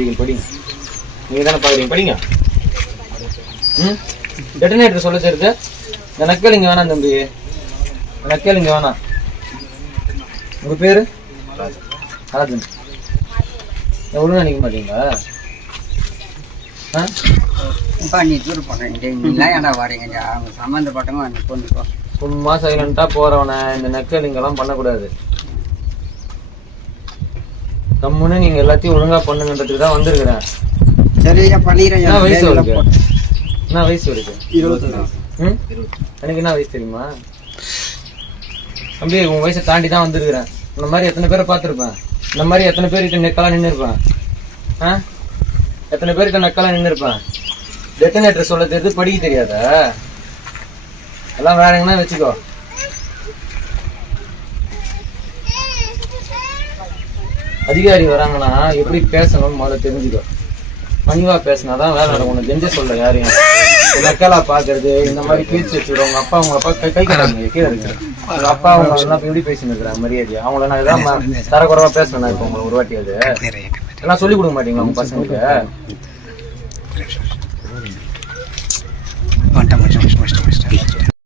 விதிகள் படிங்க. நீங்க தானே பாக்குறீங்க, படிங்க. டெட்டனேட்டர் சொல்ல சேர்த்து இந்த நக்கல் இங்க வேணாம் தம்பி, நக்கல் இங்க வேணாம். உங்க பேரு ராஜன். ஒழுங்கா நிக்க மாட்டீங்களா? நீ தூர் போறீங்க ஏன்டா வரீங்க? அவங்க சம்மந்தப்பட்டவங்க கொண்டு சும்மா சைலண்டா போறவன இந்த நக்கல் இங்கெல்லாம் பண்ணக்கூடாது. கம்முன்னு நீங்க எல்லாத்தையும் ஒழுங்கா பண்ணுங்கன்றதுக்கு தான் வந்திருக்கிறேன். சரியா பண்ணிடுறேன். என்ன வயசு இருக்கு? என்ன வயசு இருக்கு? 20. எனக்கு என்ன வயசு தெரியுமா தம்பி? உன் வயசை தாண்டி தான் வந்திருக்கிறேன். இந்த மாதிரி எத்தனை பேரை பார்த்துருப்பேன், இந்த மாதிரி எத்தனை பேர்கிட்ட நெக்கெல்லாம் நின்று இருப்பேன், எத்தனை பேர்கிட்ட நக்கெல்லாம் நின்று இருப்பேன். டெட்டனேட்டர் சொல்ல தெரியுது, படிக்க தெரியாத? எல்லாம் வேற எங்கன்னா வச்சுக்கோ. அதிகாரி வராங்கன்னா எப்படி பேசணும்னு முதல்ல தெரிஞ்சுக்கோ. பணிவா பேசினாதான் வேலை நடக்கும். உனக்கு கெஞ்ச சொல்ல யாரையும் நக்கலா பாக்குறது, இந்த மாதிரி பேச்சு வச்சுக்கிறோம். உங்க அப்பா கை கட்டாங்க கீழே இருக்கு. உங்க அப்பா அவங்க எல்லாம் எப்படி பேசின்னு இருக்கிறாங்க மரியாதையா? அவங்கள நான் எதாவது தரக்குறவா பேசணும். இப்போ உங்களுக்கு ஒரு வாட்டி அது எல்லாம் சொல்லிக் கொடுக்க மாட்டீங்களா உங்க பசங்களுக்கு?